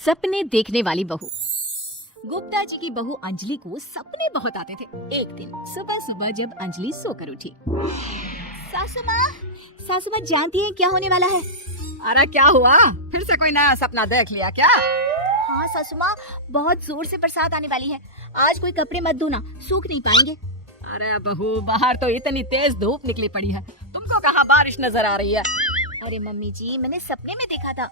सपने देखने वाली बहू। गुप्ता जी की बहू अंजलि को सपने बहुत आते थे। एक दिन सुबह सुबह जब अंजलि सोकर उठी, सासू माँ जानती है क्या होने वाला है? अरे क्या हुआ, फिर से कोई नया सपना देख लिया क्या? हाँ सासू माँ, बहुत जोर से बरसात आने वाली है। आज कोई कपड़े मत धोना, सूख नहीं पाएंगे। अरे बहू, बाहर तो इतनी तेज धूप निकली पड़ी है, तुमको कहाँ बारिश नजर आ रही है? अरे मम्मी जी, मैंने सपने में देखा था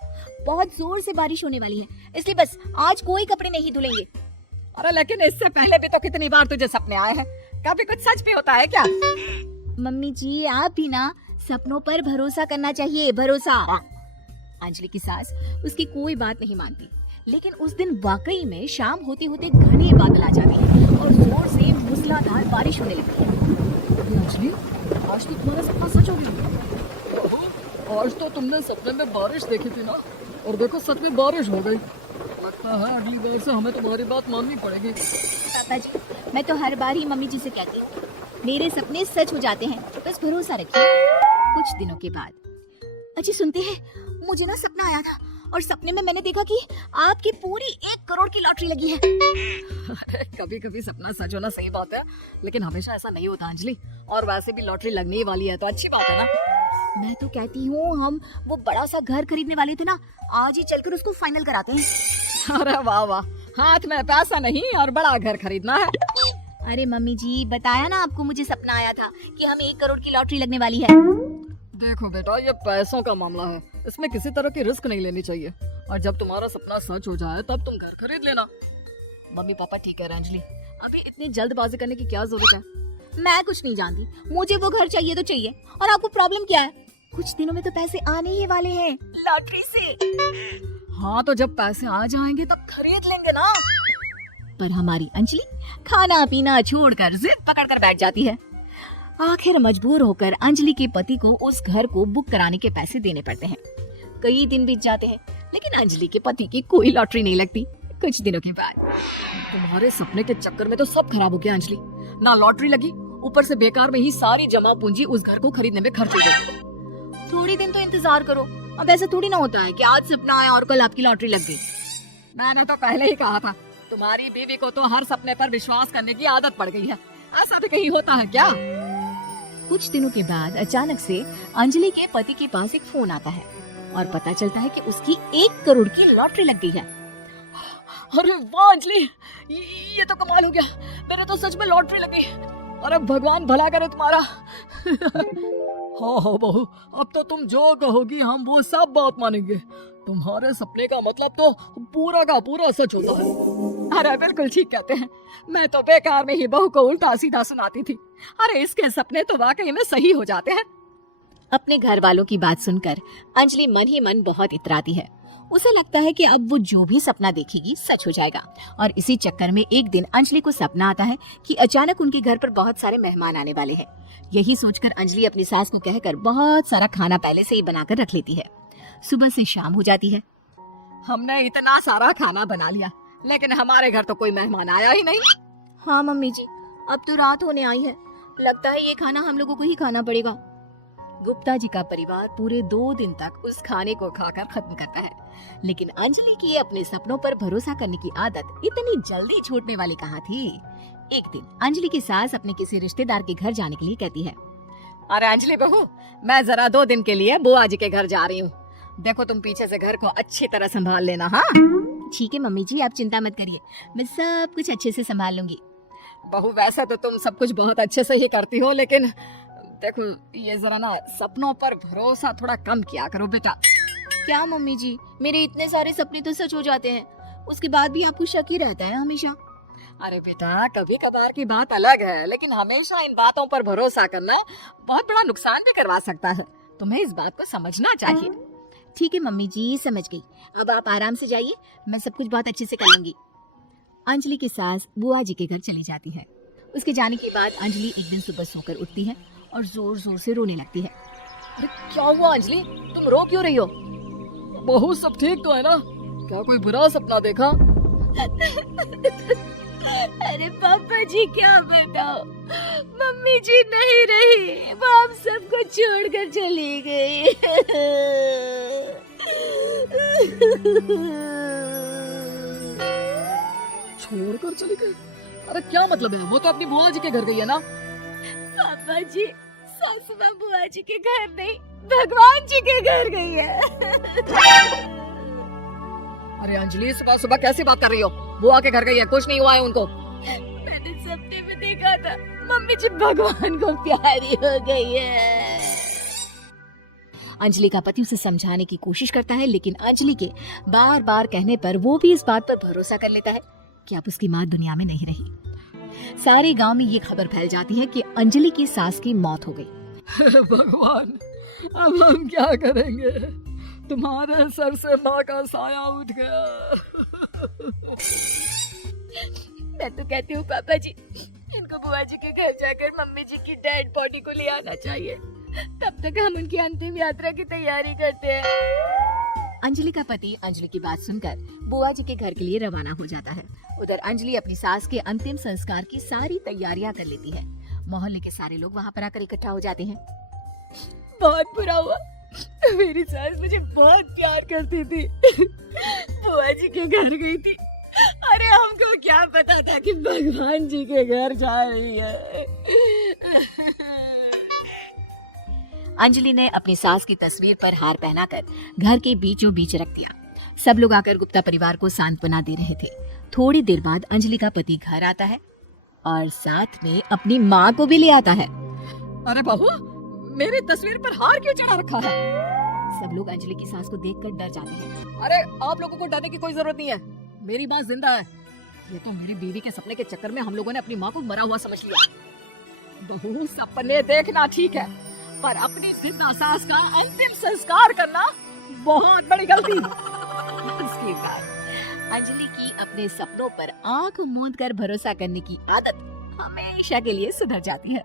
बहुत जोर से बारिश होने वाली है, इसलिए बस आज कोई कपड़े नहीं धुलेंगे। अरे लेकिन इससे पहले भी तो कितनी बार तुझे सपने आए हैं, कभी कुछ सच भी होता है क्या? मम्मी जी, आप भी ना सपनों पर भरोसा करना चाहिए, भरोसा। अंजलि की सास उसकी कोई बात नहीं मानती, लेकिन उस दिन वाकई में शाम होते होते घने बादल आ जाते हैं और जोर से मूसलाधार बारिश होने लगती है। अंजलि, आज तो तुम्हारा सपना सच हो गया। बहू, आज तो तुमने सपने में बारिश देखी थी ना, और देखो सच में बारिश हो गई। लगता है अगली बार से हमें तुम्हारी बात माननी पड़ेगी। पापा जी, मैं तो हर बार ही मम्मी जी से कहती हूँ, मेरे सपने सच हो जाते हैं, बस भरोसा रखिए। कुछ दिनों के बाद, अजी सुनते हैं, मुझे ना सपना आया था और सपने में मैंने देखा कि आपकी पूरी 1 करोड़ की लॉटरी लगी है। कभी कभी सपना सच होना सही बात है, लेकिन हमेशा ऐसा नहीं होता अंजलि। और वैसे भी लॉटरी लगने ही वाली है तो अच्छी बात है ना। मैं तो कहती हूँ हम वो बड़ा सा घर खरीदने वाले थे ना, आज ही चलकर उसको फाइनल कराते हैं। अरे वाह वाह, हाथ में पैसा नहीं और बड़ा घर खरीदना है। अरे मम्मी जी, बताया ना आपको, मुझे सपना आया था कि हमें 1 करोड़ की लॉटरी लगने वाली है। देखो बेटा, ये पैसों का मामला है, इसमें किसी तरह की रिस्क नहीं लेनी चाहिए। और जब तुम्हारा सपना सच हो जाए तब तुम घर खरीद लेना। मम्मी पापा ठीक है अंजलि, अभी इतनी जल्दबाजी करने की क्या जरूरत है? मैं कुछ नहीं जानती, मुझे वो घर चाहिए तो चाहिए। और आपको प्रॉब्लम क्या है? कुछ दिनों में तो पैसे आने ही वाले हैं लॉटरी से। हाँ तो जब पैसे आ जाएंगे तब खरीद लेंगे ना। पर हमारी अंजलि खाना पीना छोड़कर जिद पकड़कर बैठ जाती है। आखिर मजबूर होकर अंजलि के पति को उस घर को बुक कराने के पैसे देने पड़ते हैं। कई दिन बीत जाते हैं, लेकिन अंजलि के पति की कोई लॉटरी नहीं लगती। कुछ दिनों के बाद, तुम्हारे सपने के चक्कर में तो सब खराब हो गया अंजलि। ना लॉटरी लगी, ऊपर से बेकार में ही सारी जमा पूंजी उस घर को खरीदने में खर्च हो गई। थोड़ी दिन तो इंतजार करो, अब ऐसा थोड़ी ना होता है कि आज सपना आया और कल आपकी लॉटरी लग गई। मैंने तो पहले ही कहा था, तुम्हारी बीवी को तो हर सपने पर विश्वास करने की आदत पड़ गई है। ऐसा भी कहीं होता है क्या? कुछ दिनों के बाद अचानक से अंजलि के पति के पास एक फोन आता है और पता चलता है कि उसकी 1 करोड़ की लॉटरी लग गई है। अरे वाह अंजलि, ये तो कमाल हो गया, मेरे तो सच में लॉटरी लगी। अरे भगवान भला करे तुम्हारा। हाँ बहू, अब तो तुम जो कहोगी हम वो सब बात मानेंगे। तुम्हारे सपने का मतलब तो पूरा का पूरा सच होता है। अरे बिल्कुल ठीक कहते हैं, मैं तो बेकार में ही बहू को उल्टा सीधा सुनाती थी। अरे इसके सपने तो वाकई में सही हो जाते हैं। अपने घर वालों की बात सुनकर अंजलि मन ही मन बहुत इतराती है। उसे लगता है कि अब वो जो भी सपना देखेगी सच हो जाएगा। और इसी चक्कर में एक दिन अंजलि को सपना आता है कि अचानक उनके घर पर बहुत सारे मेहमान आने वाले हैं। यही सोचकर अंजलि अपनी सास को कहकर बहुत सारा खाना पहले से ही बनाकर रख लेती है। सुबह से शाम हो जाती है। हमने इतना सारा खाना बना लिया, लेकिन हमारे घर तो कोई मेहमान आया ही नहीं। हाँ मम्मी जी, अब तो रात होने आई है, लगता है ये खाना हम लोगों को ही खाना पड़ेगा। गुप्ता जी का परिवार पूरे 2 दिन तक उस खाने को खाकर खत्म करता है, लेकिन अंजलि की अपने सपनों पर भरोसा करने की आदत इतनी जल्दी छूटने वाली कहाँ थी। एक दिन अंजलि की सास अपने किसी रिश्तेदार के घर जाने के लिए कहती है, अरे अंजलि बहू, मैं जरा 2 दिन के लिए बुआ जी के घर जा रही हूँ। देखो तुम पीछे से घर को अच्छी तरह संभाल लेना। हाँ ठीक है मम्मी जी, आप चिंता मत करिए, मैं सब कुछ अच्छे से संभाल लूंगी। बहू, वैसे तो तुम सब कुछ बहुत अच्छे से ही करती हो, लेकिन देखो ये जरा ना सपनों पर भरोसा थोड़ा कम किया करो बेटा। क्या मम्मी जी, मेरे इतने सारे सपने तो सच हो जाते हैं, उसके बाद भी आपको शक ही रहता है हमेशा। अरे बेटा, कभी कभार की बात अलग है, लेकिन हमेशा इन बातों पर भरोसा करना बहुत बड़ा नुकसान भी करवा सकता है। तुम्हें इस बात को समझना चाहिए। ठीक है मम्मी जी, समझ गई, अब आप आराम से जाइए, मैं सब कुछ बहुत अच्छे से कर लूंगी। अंजलि की सास बुआ जी के घर चली जाती है। उसके जाने के बाद अंजलि एक दिन सुबह सोकर उठती है और जोर जोर से रोने लगती है। अरे क्या हुआ अंजलि, तुम रो क्यों रही हो? बहू सब ठीक तो है ना? क्या कोई बुरा सपना देखा? अरे पापा जी क्या बताओ, मम्मी जी नहीं रही, वो हम सबको छोड़कर चली गई। छोड़कर चली गई। अरे क्या मतलब है, वो तो अपनी बुआ जी के घर गई है ना। पापा जी, सासू माँ बुआ जी के घर नहीं, भगवान जी के घर गई है। अरे अंजलि, सुबह सुबह कैसी बात कर रही हो? बुआ के घर गई है, कुछ नहीं हुआ है उनको। मैंने सपने में देखा था मम्मी जी भगवान को प्यारी हो गई है। अंजलि का पति उसे समझाने की कोशिश करता है, लेकिन अंजलि के बार बार कहने पर वो भी इस बात पर भरोसा कर लेता है कि अब उसकी माँ दुनिया में नहीं रही। सारे गांव में ये खबर फैल जाती है कि अंजलि की सास की मौत हो गई। भगवान, अब हम क्या करेंगे? तुम्हारे सर से माँ का साया उठ गया। मैं तो कहती हूँ पापा जी, इनको बुआ जी के घर जाकर मम्मी जी की डेड बॉडी को ले आना चाहिए, तब तक हम उनकी अंतिम यात्रा की तैयारी करते हैं। अंजलि का पति अंजलि की बात सुनकर बुआ जी के घर के लिए रवाना हो जाता है। उधर अंजलि अपनी सास के अंतिम संस्कार की सारी तैयारियां कर लेती है। मोहल्ले के सारे लोग वहाँ पर आकर इकट्ठा हो जाते हैं। बहुत बुरा हुआ, मेरी सास मुझे बहुत प्यार करती थी, बुआ जी के घर गई थी। अरे हमको क्या पता था कि भगवान जी के घर जा रही है। अंजलि ने अपनी सास की तस्वीर पर हार पहनाकर घर के बीचों बीच रख दिया। सब लोग आकर गुप्ता परिवार को सांत्वना दे रहे थे। थोड़ी देर बाद अंजलि का पति घर आता है और साथ में अपनी माँ को भी ले आता है। अरे बहू, मेरी तस्वीर पर हार क्यों चढ़ा रखा है? सब लोग अंजलि की सास को देखकर डर जाते हैं। अरे आप लोगों को डरने की कोई जरूरत नहीं है, मेरी माँ जिंदा है। ये तो मेरी बीवी के सपने के चक्कर में हम लोगों ने अपनी माँ को मरा हुआ समझ लिया। बहू, सपने देखना ठीक है, पर अपनी जिंदा सास का अंतिम संस्कार करना बहुत बड़ी गलती। उसके बाद अंजलि की अपने सपनों पर आंख मूंद कर भरोसा करने की आदत हमेशा के लिए सुधर जाती है।